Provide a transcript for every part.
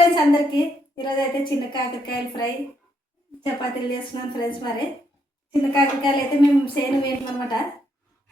Friends అందరికీ ఈరోజు అయితే చిన్న కాకరకాయలు ఫ్రై చపాతీలు చేస్తున్నాను ఫ్రెండ్స్. మరి చిన్న కాకరకాయలు అయితే మేము సేను వేయటమన్నమాట.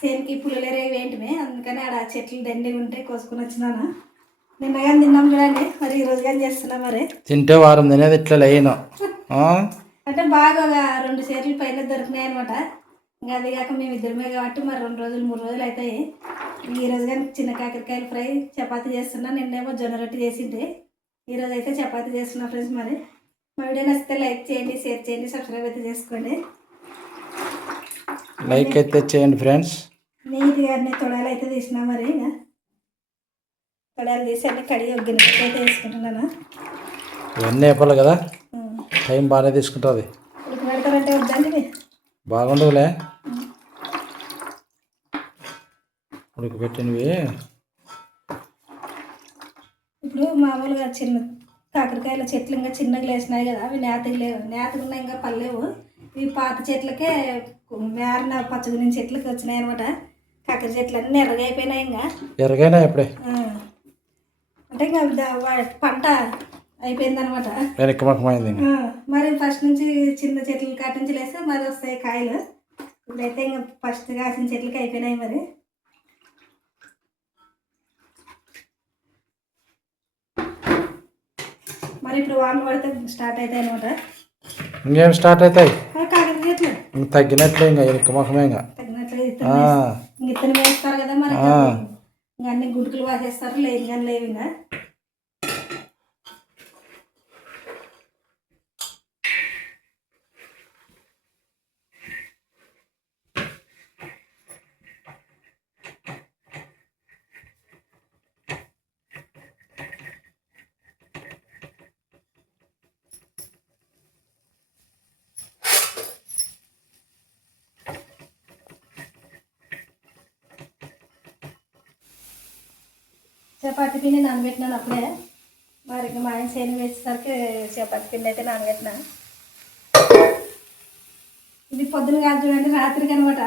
సేనుకి పుల్లలేరే వేయటమే, అందుకని ఆడ చెట్లు దండి ఉంటే కోసుకొని వచ్చినాను. నిన్న కానీ తిన్నాం చూడండి, మరి ఈరోజు కానీ చేస్తున్నాం. మరి తింటే వారం తినేది ఇట్లా లేను అంటే బాగా 2 సేర్లు పైన దొరికినాయి అనమాట. ఇంకా అది కాక మేము ఇద్దరమే కాబట్టి మరి 2 రోజులు 3 రోజులు అవుతాయి. ఈరోజు కానీ చిన్న కాకరకాయలు ఫ్రై చపాతీ చేస్తున్నా. నిన్నేమో జొన్న రొట్టె చేసింది, ఈరోజు అయితే చపాతీ చేస్తున్నా ఫ్రెండ్స్. మరి మా వీడియో నచ్చితే లైక్ చేయండి, షేర్ చేయండి, సబ్స్క్రైబ్ అయితే చేసుకోండి. లైక్ అయితే చేయండి ఫ్రెండ్స్. నీట్గా అన్ని తొడాలు అయితే తీసినా. మరి ఇంకా తొడాలు తీసి అన్నీ కడిగి ఒక గిన్నె అయితే వేసుకుంటున్నాను. ఇవన్నీ అయిపోలే కదా, టైం బాగానే తీసుకుంటుంది. ఉడికి పెడతారంటే వద్దండి, బాగుండదులే ఉడకబెట్టినవి. ఇప్పుడు మామూలుగా చిన్న కాకరకాయల చెట్లు ఇంకా చిన్నగా లేసినాయి కదా, అవి నేతగా లేవు, నేతగా ఉన్నాయి ఇంకా పర్లేవు. ఇవి పాత చెట్లకే మేరిన పచ్చగుని చెట్లకి వచ్చినాయి అనమాట. కాకర చెట్లు అన్నీ ఎర్రగా అయిపోయినాయి. ఇంకా ఎరగైనా ఇప్పుడే అంటే ఇంకా పంట అయిపోయిందనమాట, వెనకమైంది. మరి ఫస్ట్ నుంచి చిన్న చెట్ల కాటి నుంచి లేస్తే మరి వస్తాయి కాయలు. ఇప్పుడైతే ఇంకా ఫస్ట్ కాసిన చెట్లకి అయిపోయినాయి. మరి ఇప్పుడు వానలు పడితే స్టార్ట్ అవుతాయి అనమాట. ఇంకేం స్టార్ట్ అవుతాయి, కాకర చెట్లు తగ్గినట్లే ఇంకా వెనకమే. తగ్గినట్లే ఇత్తనం వేస్తారు కదా మరి, ఇంకా అన్ని గుడ్కులు వాసేస్తారు. లేవు కానీ లేవు. ఇంకా చపాతీ పిండి నానబెట్టినాను అప్పుడే. మరి ఇంకా మా ఆయన సేను వేసేసరికి చపాతీ పిండి అయితే నానబెట్టినా. ఇది పొద్దున కాదు చూడండి, రాత్రికి అనమాట.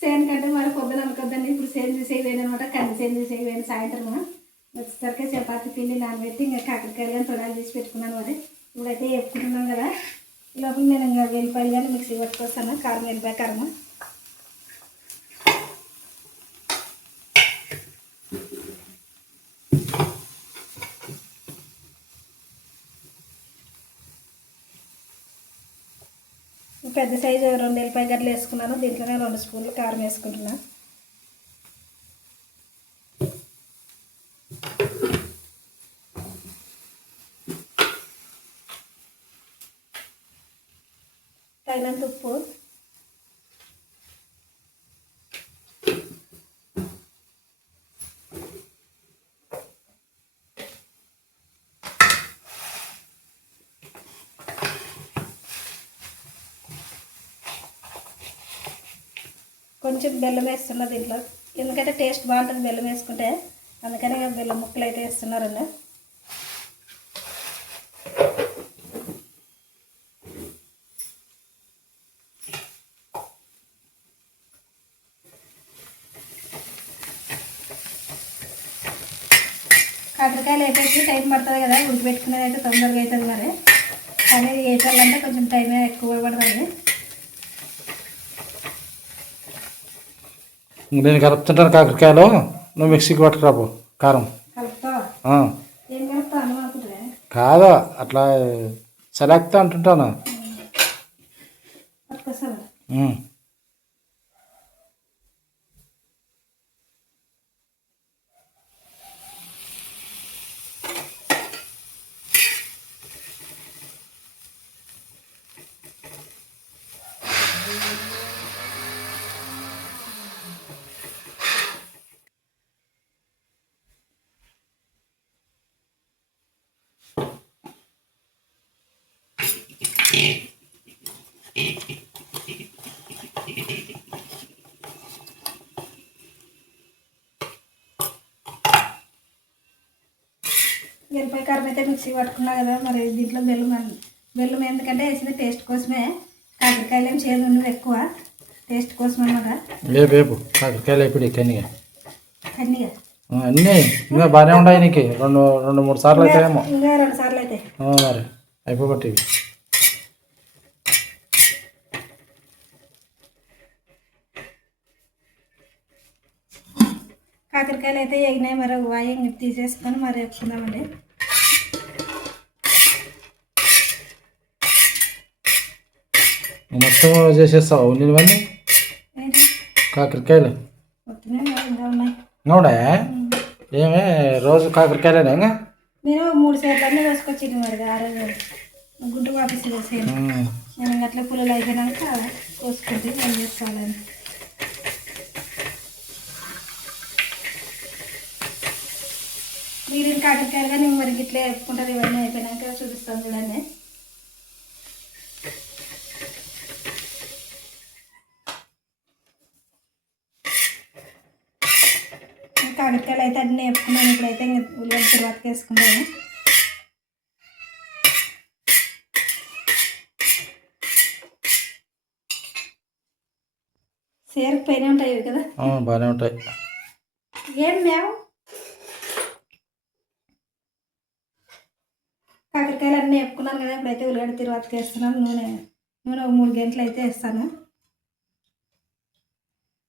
సేను కంటే మరి పొద్దున అనుకోద్దండి. ఇప్పుడు సేను తీసేయలేను అనమాట, కంది సేను తీసేయలేను. సాయంత్రం వచ్చేసరికి చపాతీ పిండి నానబెట్టి ఇంకా కాకరకాయలు కానీ తొడాలు తీసి పెట్టుకున్నాను. మరి ఇప్పుడైతే చెప్పుకుంటున్నాం కదా, ఈ లోపల నేను ఇంకా వెల్లిపాయలు కానీ మిక్సీ పట్టుకొస్తాను. కారం, వెల్లిపాయ కారము. పెద్ద సైజు 2 వెల్లిపాయ గడ్డలు వేసుకున్నాను. దీంట్లోనే 2 స్పూన్లు కారం వేసుకుంటున్నా. తగినంత ఉప్పు, కొంచెం బెల్లం వేస్తున్నా దీంట్లో, ఎందుకంటే టేస్ట్ బాగుంటుంది బెల్లం వేసుకుంటే. అందుకని బెల్లం ముక్కలు అయితే వేస్తున్నారండి. కాకరకాయలు వేపేసి టైం పడుతుంది కదా, ఉడికిపెట్టుకునేది అయితే తొందరగా అవుతుంది. మరి కానీ వేసాలంటే కొంచెం టైమే ఎక్కువ పడుతుంది. నేను కలుపుతుంటాను కాకరకాయలు, నువ్వు మిక్సీకి పట్టుకురాపు కారం. ఏం కలుపుతాను అనుకుంటే కాదు, అట్లా సెలెక్ట్ అంటుంటాను. వెల్లిపాయ కారం అయితే మిక్సీ పట్టుకున్నా కదా. మరి దీంట్లో బెల్లం ఎందుకంటే వేసింది టేస్ట్ కోసమే. కాకరకాయలు ఏం చేదు ఉండదు, ఎక్కువ టేస్ట్ కోసం అనమాట. రేపు కాకరకాయలు అయిపోయి కన్నీగా అన్నీ ఇంకా బాగానే ఉన్నాయి నీకు రెండు రెండు మూడు సార్లు అవుతాయేమో ఇంకా 2 సార్లు అయితే మరి అయిపోబట్టి కాకరకాయలు అయితే ఎగినాయి, మరి ఒక వాయి తీసేసుకొని మరి వేసుకుందామండి. మొత్తం చేసేస్తావు నిన్నవన్నీ ఏంటి కాకరకాయలు వస్తున్నాయి ఇంకా ఉన్నాయి. అవునా ఏమే రోజు కాకరకాయలేనా ఇంకా నేను 3 సార్లు అన్నీ కోసుకొచ్చింది మరి ఆ రోజు గుంటు వాపస్ చేసేది. నేను అట్లా పుల్లలు అయిపోయినాక కోసుకుంటే నేను చేసుకోవాలని. మీరు కాకరకాయలు కానీ మరి ఇట్లా చెప్పుకుంటారు, ఇవన్నీ అయిపోయినాక చూపిస్తాను చూడండి. కాకరకాయలు అయితే అన్నీ వేపుకున్నాను. ఇప్పుడైతే ఇంకా ఉల్లిగడ్డ తర్వాత వేసుకుంటాను. సేరకు పైన ఉంటాయి కదా, బాగానే ఉంటాయి. ఏం మేము కాకరకాయలు అన్నీ వేపుకున్నాను కదా, ఇప్పుడైతే ఉల్లిగడ్డ తర్వాత వేస్తున్నాను. నూనె నూనె 3 గంటలు అయితే వేస్తాను.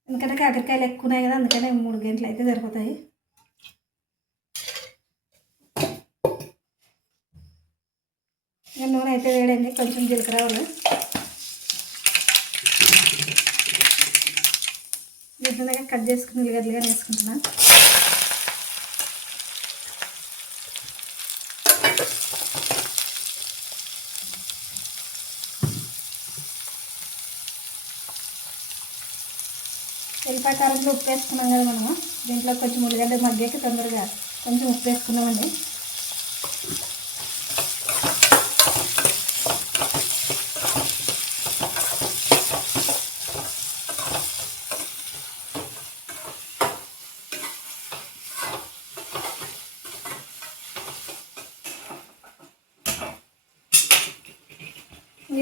ఎందుకంటే కాకరకాయలు ఎక్కువ ఉన్నాయి కదా, అందుకని 3 గంటలు అయితే సరిపోతాయి. ఇంకా నూనె అయితే వేడైంది, కొంచెం జీలకర్ర ఆవాలు దీంట్లో కట్ చేసుకుని ఉల్లిగడ్డలుగా వేసుకుంటున్నాను. ఎల్లిపాయ కారంలో ఉప్పు వేసుకున్నాం కదా మనము, దీంట్లో కొంచెం ఉల్లిగడ్డ మగ్గాక తొందరగా కొంచెం ఉప్పు వేసుకున్నామండి.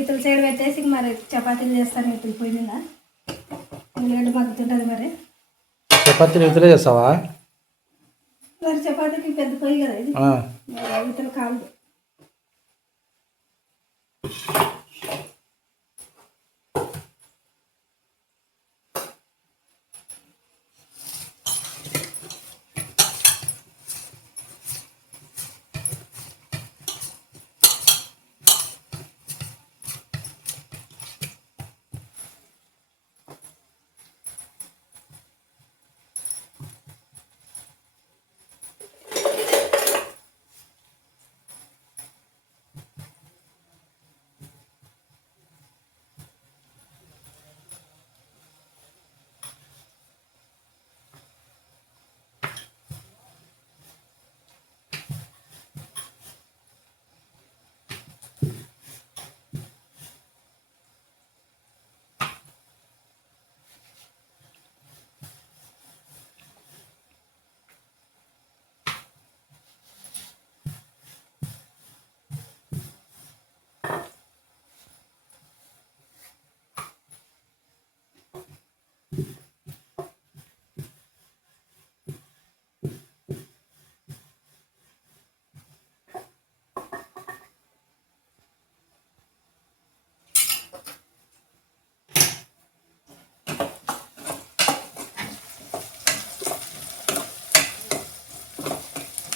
ఇతల సైడ్ పెట్టేసి మరి చపాతీలు చేస్తాను. ఇతల పొయ్యి మీద ఉల్లిగడ్డ మగ్గుతుంటుంది. మరి చపాతీలు ఇతలే చేస్తావా? మరి చపాతీకి పెద్ద పొయ్యి కదా ఇది, ఇతలు కాదు.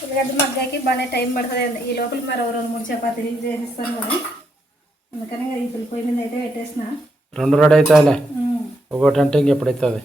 ఉల్లిగడ్డ మగ్గాకి బాగానే టైం పడుతుంది. ఈ లోపల మరి 2-3 చపాతీలు చేసిస్తాను కదా, అందుకని ఇతల పొయ్యి మీద అయితే పెట్టేసిన. 2 రెడీ అవుతాయిలే, ఒకటి అంటే ఇంకెప్పుడైతుంది.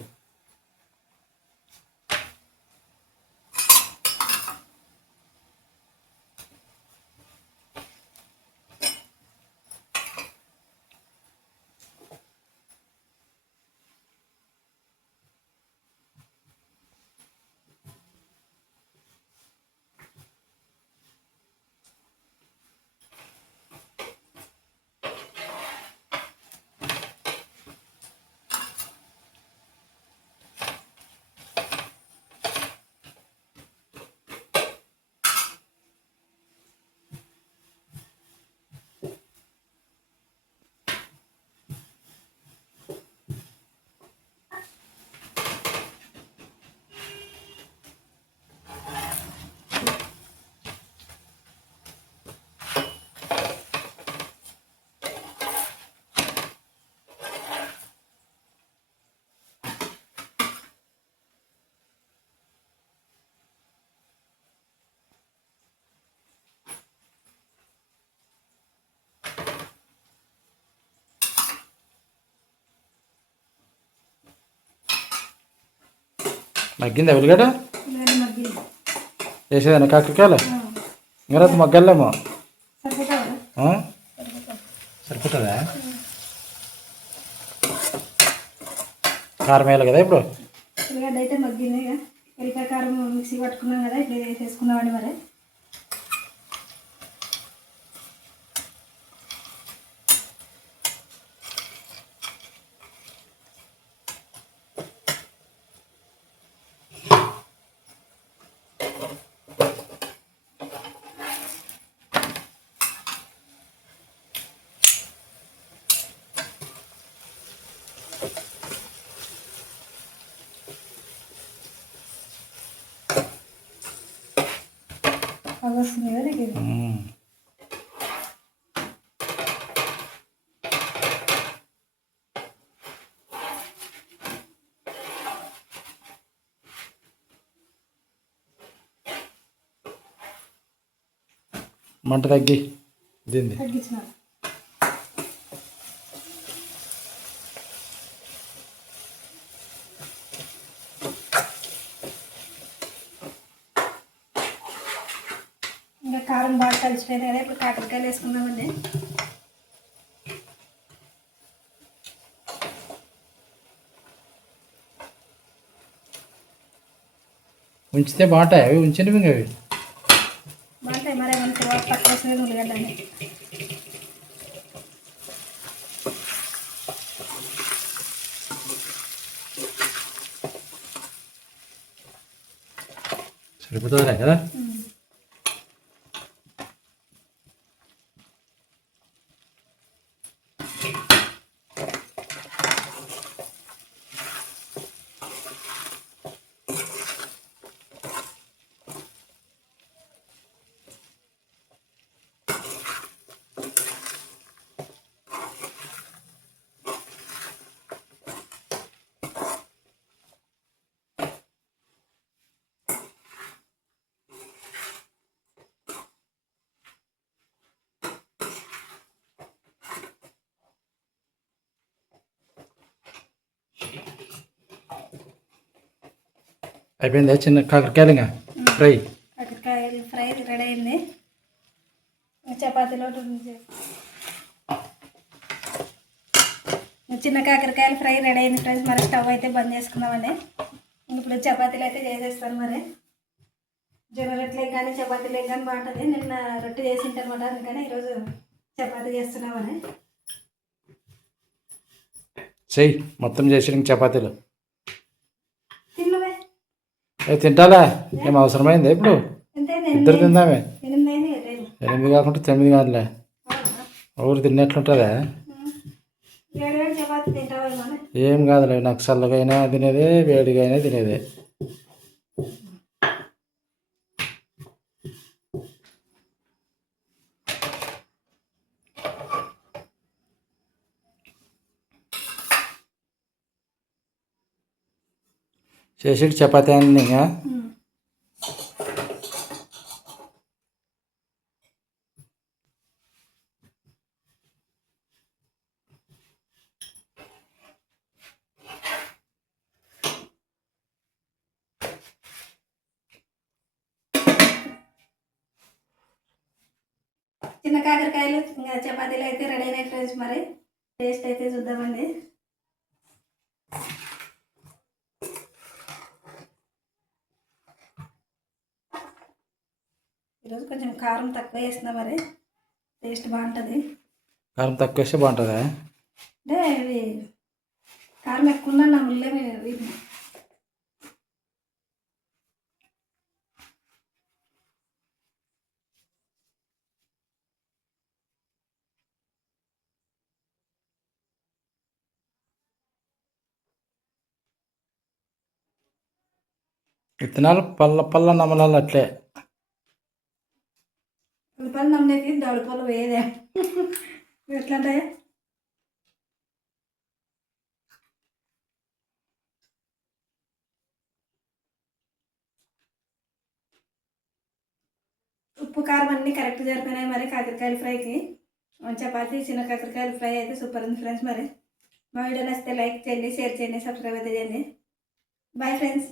మగ్గిందా ఉల్లిగడ్డ ఉల్లిగడ్డ మగ్గింది. వేసేదాన్ని కాకరకాయలు ఇంకా మగ్గలేమో సరిపోతుందా? సరిపోతుందా? కారం వేయాలి కదా ఇప్పుడు. ఉల్లిగడ్డ అయితే మగ్గింది. ఇక ఎల్లిపాయ కారం మిక్సీ పట్టుకున్నాం కదా, ఇప్పుడు వేసేసుకున్నామండి. మరి అది వస్తుంది కదా నీకు ఇది. మంట తగ్గి దీన్ని తగ్గించిన ఇంకా కారం బాగా కలిసిపోయింది కదా, ఇప్పుడు కాకరకాయలు వేసుకుందామండి. ఉంచితే బాగుంటాయి అవి, ఉంచినవి ఇంకా అవి బాగుంటాయి. మరి ఏమైనా తర్వాత తక్కువ వస్తుంది ఉల్లిగడ్డ అని. సరిపోతుందిరా కదా. అయిపోయిందా చిన్న కాకరకాయలు ఇంకా ఫ్రై? కాకరకాయలు ఫ్రై రెడీ అయింది. చపాతీలో చిన్న కాకరకాయలు ఫ్రై రెడీ అయింది ఫ్రెండ్స్. మరి స్టవ్ అయితే బంద్ చేసుకుందామండి. ఇప్పుడు చపాతీలు అయితే చేసేస్తాను. మరి జొన్న రొట్టెలకు కానీ చపాతీలకు కానీ బాగుంటుంది. నిన్న రొట్టె చేసింటాను అనమాట, అందుకని ఈరోజు చపాతీ చేస్తున్నామని. చెయ్యి మొత్తం చేసి ఇంక చపాతీలు తిన్నవే తింటాలా? ఏం అవసరమైంది ఇప్పుడు? ఇద్దరు తిందామే. 8 అయింది కదా టైం. 8 కాకుండా 9 కాదులే. ఊరు తిన్నట్లుంటుందా? వేడి చపాతీ తింటావేమో. ఏం కాదులే, నాకు చల్లగా అయినా తినేదే, వేడిగా అయినా తినేదే. చేసి చపాతీ అన్నీ ఇంకా చిన్న కాకరకాయలు ఇంకా చపాతీలు అయితే రెడీ అయినాయి ఫ్రెండ్స్. మరి టేస్ట్ అయితే చూద్దామండి. ఈరోజు కొంచెం కారం తక్కువ వేస్తున్నా, మరి టేస్ట్ బాగుంటుంది. కారం తక్కువ వేస్తే బాగుంటుందా? అంటే ఇవి కారం ఎక్కువ ఉన్నా నా ముళ్ళే విత్తనాలు పల్ల పల్ల నమ్మలాలి అట్లే. ఉల్లిపాయలు నమ్మలేకి దౌడిపాలు వేయదే ఎట్లా ఉంటాయి. ఉప్పు కారం అన్నీ కరెక్ట్ జరిపినాయి. మరి కాకరకాయల ఫ్రైకి చపాతీ చిన్న కాకరకాయల ఫ్రై అయితే సూపర్ ఉంది ఫ్రెండ్స్. మరి మా వీడియో నచ్చితే లైక్ చేయండి, షేర్ చేయండి, సబ్స్క్రైబ్ అయితే చేయండి. Bye friends.